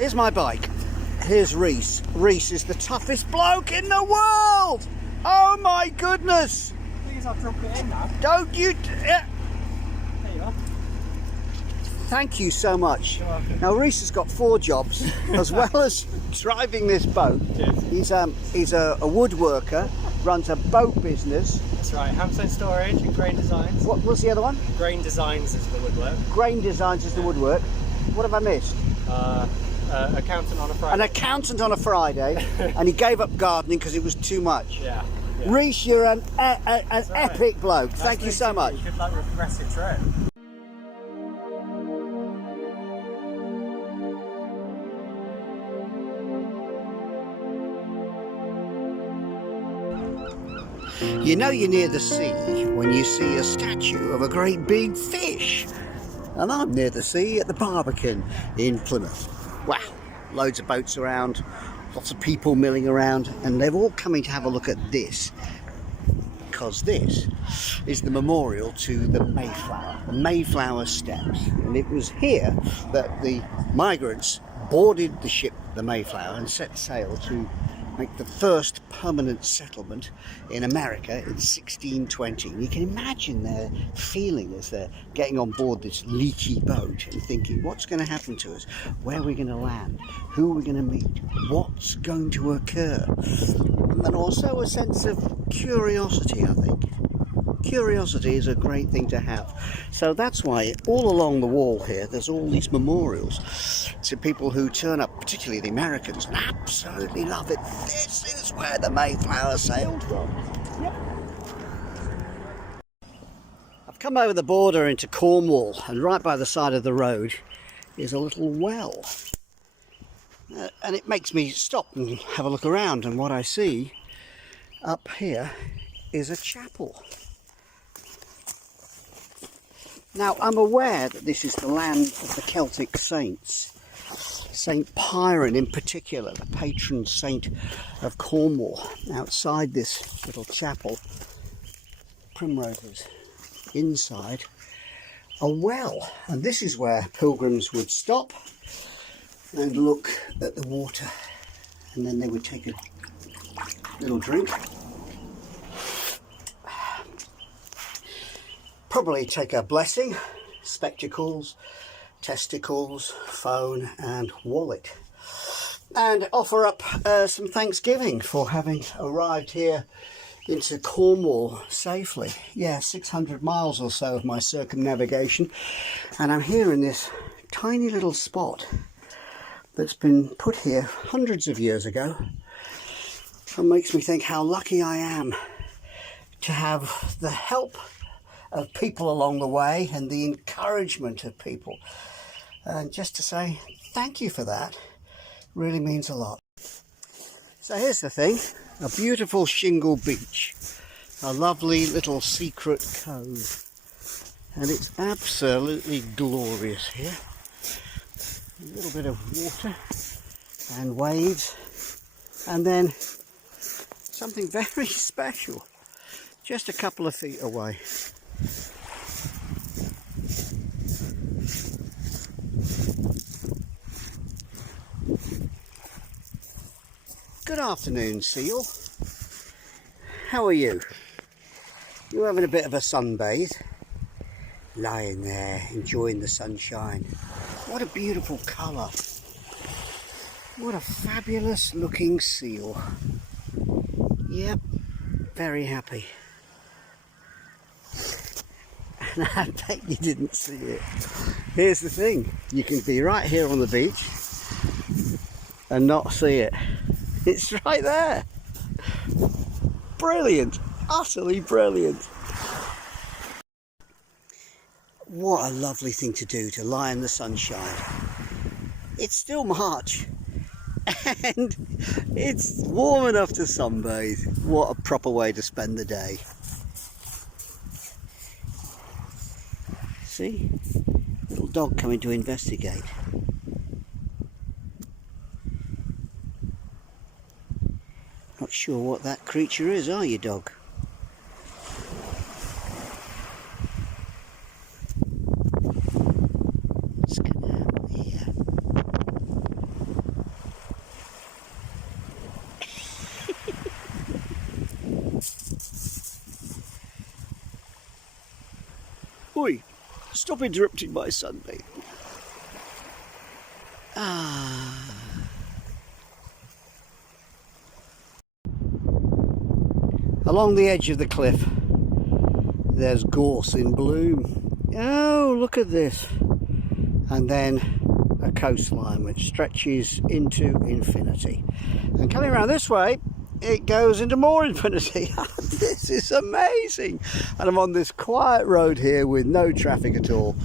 Here's my bike. Here's Reece. Reece is the toughest bloke in the world. Oh my goodness. Please, I'll drop it in now. Don't you... There you are. Thank you so much. You're welcome. Now Reece has got 4 jobs, as well as driving this boat. Cheers. He's a woodworker, runs a boat business. That's right, Hamstone Storage and Grain Designs. What was the other one? Grain Designs is the woodwork. Grain Designs is the woodwork. What have I missed? Accountant on a Friday. An accountant on a Friday, and he gave up gardening because it was too much. Yeah. Reece, you're an right. epic bloke. Thank you so much. Good luck with the rest of your trip. You know you're near the sea when you see a statue of a great big fish. And I'm near the sea at the Barbican in Plymouth. Wow, loads of boats around, lots of people milling around, and they're all coming to have a look at this. Because this is the memorial to the Mayflower steps. And it was here that the migrants boarded the ship, the Mayflower, and set sail to make the first permanent settlement in America in 1620. And you can imagine their feeling as they're getting on board this leaky boat and thinking, what's going to happen to us? Where are we going to land? Who are we going to meet? What's going to occur? And also a sense of curiosity, I think. Curiosity is a great thing to have. So that's why all along the wall here there's all these memorials to people who turn up, particularly the Americans, and absolutely love it. This is where the Mayflower sailed from. Yep. I've come over the border into Cornwall, and right by the side of the road is a little well. And it makes me stop and have a look around, and what I see up here is a chapel. Now, I'm aware that this is the land of the Celtic saints. St Piran in particular, the patron saint of Cornwall. Outside this little chapel, primroses. Inside, a well. And this is where pilgrims would stop and look at the water. And then they would take a little drink. Probably take a blessing, spectacles, testicles, phone and wallet, and offer up some thanksgiving for having arrived here into Cornwall safely. Yeah, 600 miles or so of my circumnavigation, and I'm here in this tiny little spot that's been put here hundreds of years ago. It makes me think how lucky I am to have the help of people along the way and the encouragement of people, and just to say thank you for that really means a lot. So here's the thing, a beautiful shingle beach, a lovely little secret cove, and it's absolutely glorious here. A little bit of water and waves, and then something very special just a couple of feet away. Good afternoon, seal. How are you? You having a bit of a sunbathe? Lying there, enjoying the sunshine. What a beautiful colour. What a fabulous looking seal. Yep, very happy. And I bet you didn't see it. Here's the thing, you can be right here on the beach and not see it. It's right there. Brilliant, utterly brilliant. What a lovely thing to do, to lie in the sunshine. It's still March and it's warm enough to sunbathe. What a proper way to spend the day. See? Little dog coming to investigate. Not sure what that creature is, are you, dog? What's going on here? Stop interrupting my Sunday. Along the edge of the cliff, there's gorse in bloom. Oh, look at this. And then a coastline which stretches into infinity. And coming around this way, it goes into more infinity. This is amazing. And I'm on this quiet road here with no traffic at all.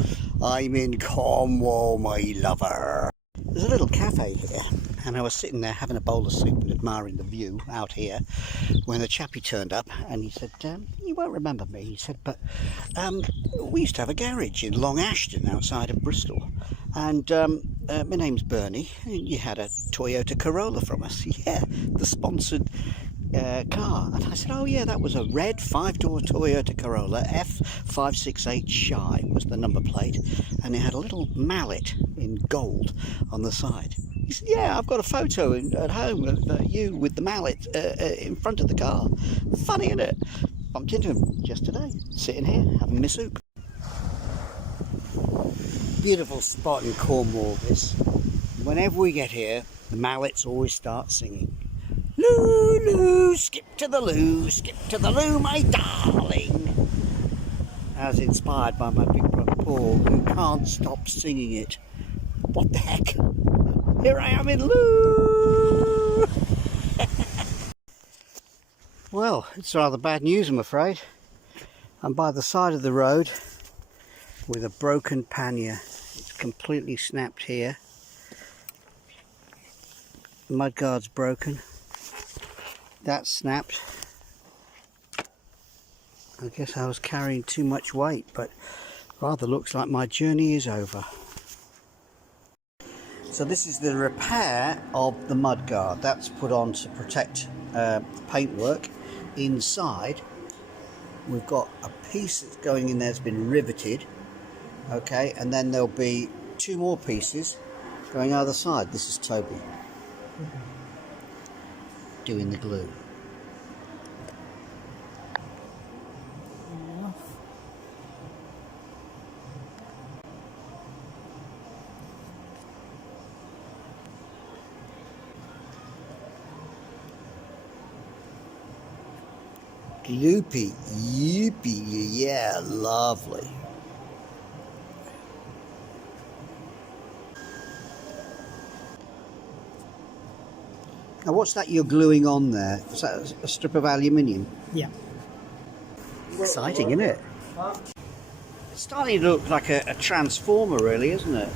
I'm in Cornwall, my lover. There's a little cafe here, and I was sitting there having a bowl of soup and admiring the view out here when a chappie turned up, and he said, you won't remember me, he said, but we used to have a garage in Long Ashton outside of Bristol, and my name's Bernie, and you had a Toyota Corolla from us. Yeah, the sponsored car. And I said, oh yeah, that was a red 5-door Toyota Corolla, F568 Shy was the number plate, and it had a little mallet in gold on the side. He said, yeah, I've got a photo at home of you with the mallet in front of the car. Funny, isn't it? Bumped into him just today, sitting here having my soup. Beautiful spot in Cornwall, this. Whenever we get here, the mallets always start singing. Loo, loo, skip to the loo, my darling. As inspired by my big brother Paul, who can't stop singing it. What the heck? Here I am in Loo. Well, it's rather bad news, I'm afraid. I'm by the side of the road with a broken pannier. It's completely snapped here. The mudguard's broken. That snapped. I guess I was carrying too much weight, but rather looks like my journey is over. So this is the repair of the mudguard. That's put on to protect paintwork. Inside we've got a piece that's going in there that's been riveted, okay, and then there'll be 2 more pieces going either side. This is Toby doing the glue. Loopy, yoopy, yeah, lovely. Now what's that you're gluing on there? Is that a strip of aluminium? Yeah. Exciting, isn't it? It's starting to look like a transformer really, isn't it?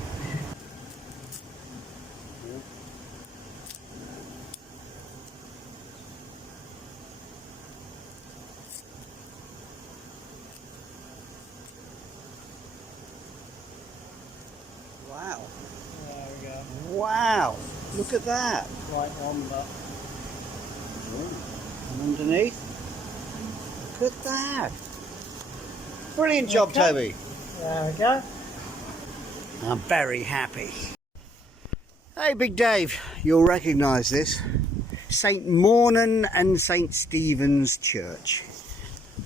Wow. There we go. Wow. Look at that. Right on the... And underneath. Look at that. Brilliant job, Toby. There we go. I'm very happy. Hey, Big Dave, you'll recognise this. St Mawnan and St Stephen's Church.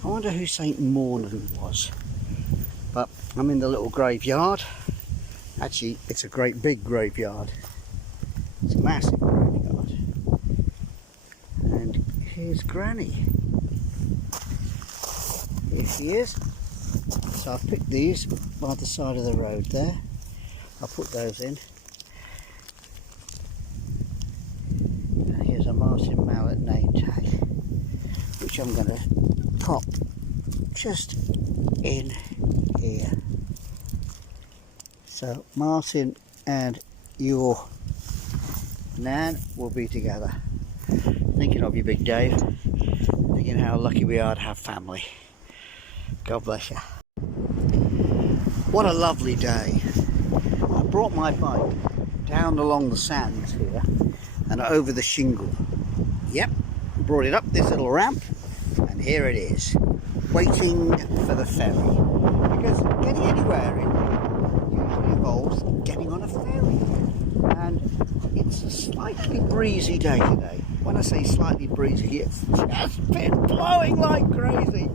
I wonder who St Mawnan was. But I'm in the little graveyard. Actually, it's a great big graveyard. It's a massive graveyard. And here's Granny. Here she is. So I've picked these by the side of the road there. I'll put those in. And here's a Martin Mallett name tag, which I'm going to pop just in here. So Martin and your Nan will be together. Thinking of you, Big Dave. Thinking how lucky we are to have family. God bless you. What a lovely day. I brought my bike down along the sands here and over the shingle. Yep, brought it up this little ramp and here it is, waiting for the ferry. Because getting anywhere usually involves getting on a ferry. And it's a slightly breezy day today. When I say slightly breezy, it's just been blowing like crazy.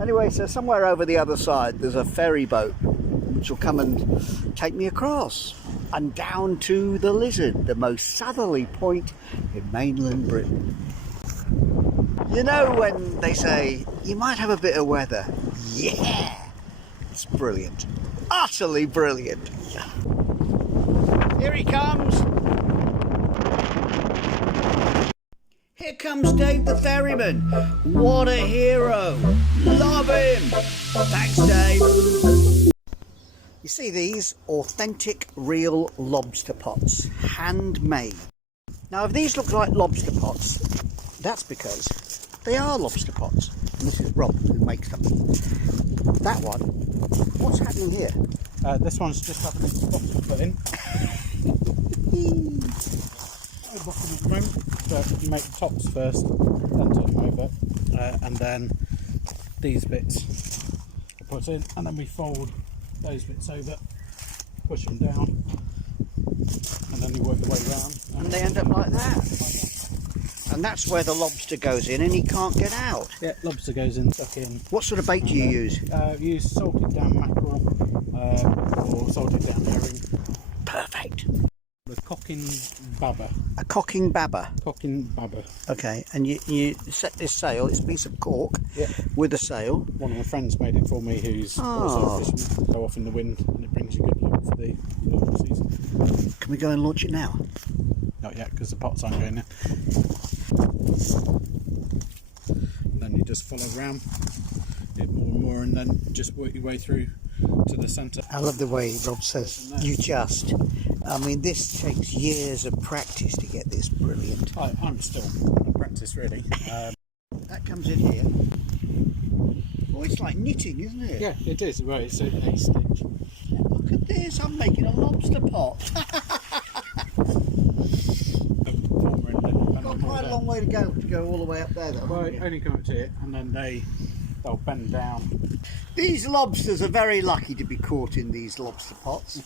Anyway, so somewhere over the other side there's a ferry boat which will come and take me across and down to the Lizard, the most southerly point in mainland Britain. You know when they say you might have a bit of weather? Yeah, it's brilliant, utterly brilliant. Here he comes. Here comes Dave the ferryman. What a hero. Love him. Thanks, Dave. You see these authentic real lobster pots, handmade. Now if these look like lobster pots, that's because they are lobster pots. And this is Rob who makes them. That one, what's happening here? This one's just having its bottom put in. Bottom at the moment, but you make the tops first, then turn them over, and then these bits are put in, and then we fold those bits over, push them down, and then you work the way round. And they end up like that. And that's where the lobster goes in and he can't get out. Yeah, lobster goes in, stuck in. What sort of bait do you use? Use salted down mackerel or salted down herring. Perfect. The cocking babber. A cocking babber. Cocking babber. Okay, and you set this sail, it's a piece of cork with a sail. One of my friends made it for me who's also a fisherman. Go off in the wind and it brings you good luck for the season. Can we go and launch it now? Not yet because the pots aren't going in. And then you just follow around it more and more and then just work your way through to the centre. I love the way Rob says you just. I mean, this takes years of practice to get this brilliant. I'm still in practice really. That comes in here. Oh, it's like knitting, isn't it? Yeah, it is. Well, it's a stitch. Look at this, I'm making a lobster pot. Got quite a long way to go all the way up there though. Well, only come up to it and then they'll bend down. These lobsters are very lucky to be caught in these lobster pots.